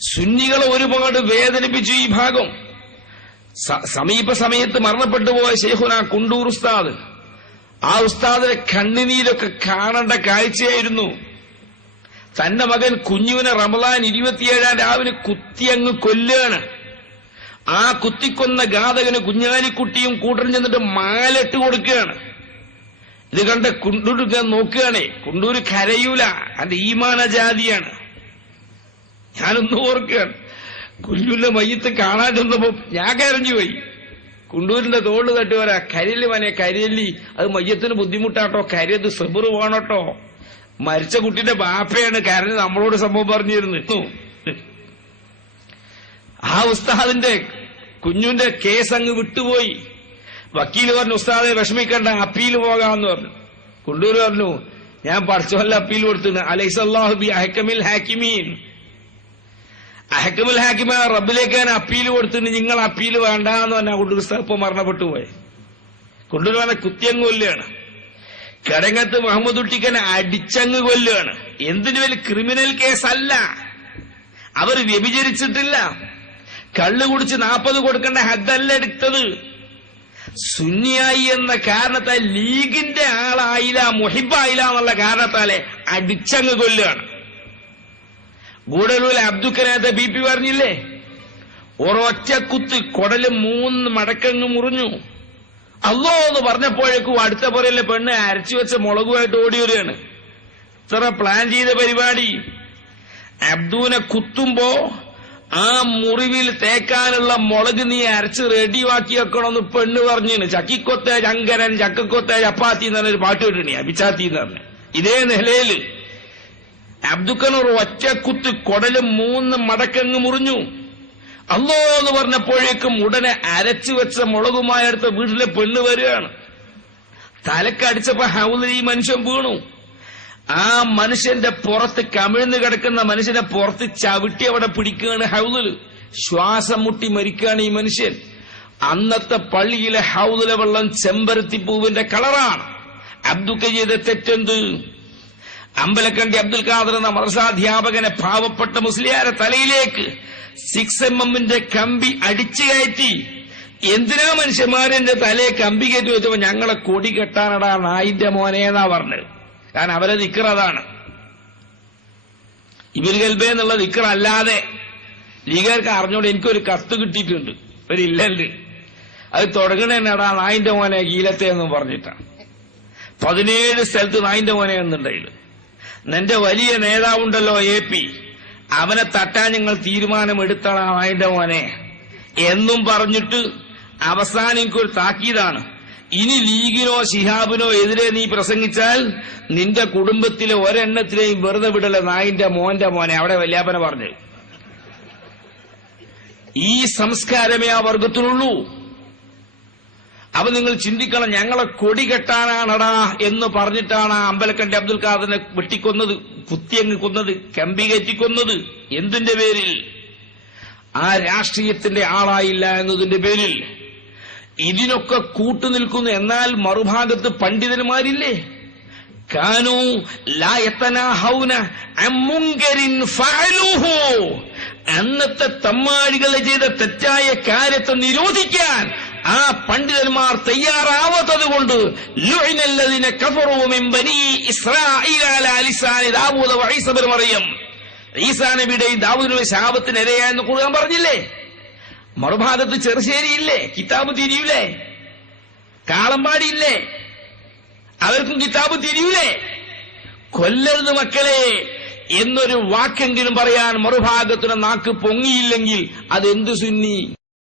സുന്നികളെ ഒരുപാട് വേദനിപ്പിച്ചു ഈ ഭാഗം. സമീപ സമയത്ത് മരണപ്പെട്ടു പോയ ശൈഖുന കുണ്ടൂർ ഉസ്താദ്, ആ ഉസ്താദിന്റെ കണ്ണുനീരൊക്കെ കാണേണ്ട കാഴ്ചയായിരുന്നു. തന്റെ മകൻ കുഞ്ഞുവിനെ റമദാൻ 27 രാവിലെ കുത്തിയങ്ങ് കൊല്ലുകയാണ്. ആ കുത്തിക്കൊന്ന ഘാതകന് കുഞ്ഞാലിക്കുട്ടിയും കൂട്ടരും ചെന്നിട്ട് മാലിട്ട് കൊടുക്കുകയാണ്. ഇത് കണ്ട കുണ്ടൂർ നോക്കുകയാണേ. കുണ്ടൂര് കരയൂല, അതിന്റെ ഈമാന ജാതിയാണ്. ഞാനൊന്ന് ഓർക്കുകയാണ്, കുഞ്ഞുവിന്റെ മയ്യത്ത് കാണാൻ ചെന്നപ്പോ ഞാൻ കരഞ്ഞുപോയി. കുണ്ടൂരിന്റെ തോള് തട്ടി വരാ, കരിയല് മനെ കരിയല്ലി, അത് മയ്യത്തിന് ബുദ്ധിമുട്ടാട്ടോ, കരിയത് സെബറ് വേണട്ടോ. മരിച്ച കുട്ടിന്റെ ബാപ്പയാണ് കരഞ്ഞ് നമ്മളോട് സംഭവം പറഞ്ഞിരുന്നു. ആ ഉസ്താദിന്റെ കുഞ്ഞുവിന്റെ കേസ് അങ്ങ് വിട്ടുപോയി. വക്കീല് പറഞ്ഞു, ഉസ്താദെ വിഷമിക്കണ്ട, അപ്പീൽ പോകാമെന്ന് പറഞ്ഞു. കുണ്ടൂര് പറഞ്ഞു, ഞാൻ പഠിച്ചവല്ല അപ്പീൽ കൊടുത്തു. അലൈസല്ലാഹു ബി അഹ്കമിൽ ഹാക്കിമീൻ, അഹ്കമുൽ ഹാക്കിമ റബ്ബിലേക്ക് ഞാൻ അപ്പീൽ കൊടുത്തിട്ട് നിങ്ങൾ അപ്പീൽ വേണ്ടാന്ന് പറഞ്ഞാൽ കുണ്ടൂർ ഉസ്താദ് ഇപ്പൊ മരണപ്പെട്ടു പോയെ. കുണ്ടൂർ പറഞ്ഞ കുത്തിയങ്ങ് കൊല്ലുകയാണ്. കടങ്ങത്ത് മുഹമ്മദ് കുട്ടിക്കനെ അടിച്ചങ്ങ് കൊല്ലുകയാണ്. എന്തിനു വലിയ ക്രിമിനൽ കേസല്ല, അവർ വ്യഭിചരിച്ചിട്ടില്ല. കള്ളു കുടിച്ച് 40 കൊടുക്കേണ്ട ഹദ്ദല്ല എടുത്തത്. സുന്നിയായി എന്ന കാരണത്താൽ ലീഗിന്റെ ആളായില്ല, മുഹിബായില്ല എന്നുള്ള കാരണത്താലെ അടിച്ചങ്ങ് കൊല്ലുകയാണ്. ഗൂഡലൂർ അബ്ദുക്കനാഥ BP പറഞ്ഞില്ലേ, ഒരൊറ്റ കുത്ത് കൊടല് 3 മടക്കങ്ങ് മുറിഞ്ഞു. അല്ലോ എന്ന് പറഞ്ഞപ്പോഴേക്കും അടുത്ത പുറയിലെ പെണ്ണ് അരച്ചു വെച്ച മുളകുമായിട്ട് ഓടി വരികയാണ്. ഇത്ര പ്ലാൻ ചെയ്ത പരിപാടി. അബ്ദുവിനെ കുത്തുമ്പോ ആ മുറിവിൽ തേക്കാനുള്ള മുളക് നീ അരച്ച് റെഡിയാക്കി വെക്കണമെന്ന് പെണ്ണ് പറഞ്ഞിന്. ചക്കിക്കൊത്ത ചങ്കരൻ ചക്കക്കൊത്ത ചപ്പാത്തി എന്ന് പറഞ്ഞൊരു പാട്ട് കിട്ടണി, അഭിച്ചാത്തി എന്ന് പറഞ്ഞു. ഇതേ നിലയില് അബ്ദുക്കനൂർ ഒറ്റ കുത്ത് കൊടല് 3 മടക്കങ്ങ് മുറിഞ്ഞു. അല്ലോ എന്ന് പറഞ്ഞപ്പോഴേക്കും ഉടനെ അരച്ചു വെച്ച മുളകുമായി അടുത്ത വീട്ടിലെ പെണ്ണ് വരികയാണ്. തലക്കടിച്ചപ്പോ ഹൗലിൽ ഈ മനുഷ്യൻ വീണു. ആ മനുഷ്യന്റെ പുറത്ത് കമിഴ്ന്ന് കിടക്കുന്ന മനുഷ്യനെ പുറത്ത് ചവിട്ടി അവിടെ പിടിക്കുകയാണ് ഹൗലിൽ. ശ്വാസം മുട്ടി മരിക്കുകയാണ് ഈ മനുഷ്യൻ. അന്നത്തെ പള്ളിയിലെ ഹൗലിലെ വെള്ളം ചെമ്പരത്തിപ്പൂവിന്റെ കളറാണ്. അബ്ദുക്ക ചെയ്ത തെറ്റെന്ത്? അമ്പലക്കണ്ടി അബ്ദുൽ ഖാദർ എന്ന മദ്രസാധ്യാപകനെ പാവപ്പെട്ട മുസ്ലിയാരെ തലയിലേക്ക് 6mm കമ്പി അടിച്ചു കയറ്റി. എന്തിനാ മനുഷ്യന്മാരെന്റെ തലയെ കമ്പി കയറ്റി വെച്ചപ്പോ ഞങ്ങളെ കൊടി കെട്ടാനടാ നായിന്റെ മോനേന്നാ പറഞ്ഞത്. കാരണം അവരെ ദിക്ർ അതാണ്. ഇബിൽ ഗൽബെ എന്നുള്ള ദിക്ർ അല്ലാതെ ലീഗർക്ക് അറിഞ്ഞോണ്ട് എനിക്കൊരു കത്ത് കിട്ടിയിട്ടുണ്ട്, ഒരു ഇല്ലണ്ട്. അത് തുടങ്ങണേടാ നായിന്റെ മോനെ ഗീലത്തെ എന്നും പറഞ്ഞിട്ടാണ്. 17 സ്ഥലത്ത് നായിന്റെ മോനെ എന്നുണ്ടെങ്കിൽ നിന്റെ വലിയ നേതാവുണ്ടല്ലോ AP, അവനെ തട്ടാൻ ഞങ്ങൾ തീരുമാനമെടുത്തണം നായിന്റെ മോനെ എന്നും പറഞ്ഞിട്ട് അവസാനം എനിക്കൊരു താക്കീതാണ്. ഇനി ലീഗിനോ ശിഹാബിനോ എതിരെ നീ പ്രസംഗിച്ചാൽ നിന്റെ കുടുംബത്തിലെ ഒരെണ്ണത്തിലെയും വെറുതെ വിടല നായിന്റെ മോന്റെ മോനെ. അവിടെ വല്യാപ്പന പറഞ്ഞു. ഈ സംസ്കാരമേ ആ വർഗത്തിനുള്ളൂ. അപ്പൊ നിങ്ങൾ ചിന്തിക്കണം, ഞങ്ങളെ കൊടി കെട്ടാനാണടാ എന്ന് പറഞ്ഞിട്ടാണ് അമ്പലക്കണ്ടി അബ്ദുൽ ഖാദറിനെ വെട്ടിക്കൊന്നത്, കുത്തിയങ്ങ് കൊന്നത്, കമ്പി കയറ്റിക്കൊന്നത്. എന്തിന്റെ പേരിൽ? ആ രാഷ്ട്രീയത്തിന്റെ ആളായില്ല എന്നതിന്റെ പേരിൽ. ഇതിനൊക്കെ കൂട്ടുനിൽക്കുന്നു. എന്നാൽ മറുഭാഗത്ത് പണ്ഡിതന്മാരില്ലേ, കാനൂ ലാ യതനാഹൗന അൻ മുൻകരിൻ ഫഅലൂഹു, അന്നത്തെ തമ്മാടികളെ ചെയ്ത തെറ്റായ കാര്യത്തെ നിരോധിക്കാൻ ആ പണ്ഡിതന്മാർ തയ്യാറാവാത്തത് കൊണ്ട് ലുഇനല്ലദീന കഫറൂ മിൻ ബനീ ഇസ്രാഈല അലാ ലിസാനി ദാവൂദ വ ഈസ ഇബ്നു മറിയം, ഈസാ നബിയുടെയും ദാവൂദ് നബിയുടെ ശാപത്തിന് ഇരയായെന്ന് ഖുർആൻ പറഞ്ഞില്ലേ? മറുഭാഗത്ത് ചെറുശ്ശേരിയില്ലേ, കിതാബ് തിരിയൂലേ? കാളമ്പാടിയില്ലേ, അവർക്കും കിതാബ് തിരിയൂലേ? കൊല്ലരുത് മക്കളെ എന്നൊരു വാക്കെങ്കിലും പറയാൻ മറുഭാഗത്തിന് നാക്ക് പൊങ്ങിയില്ലെങ്കിൽ അതെന്ത് സുന്നി?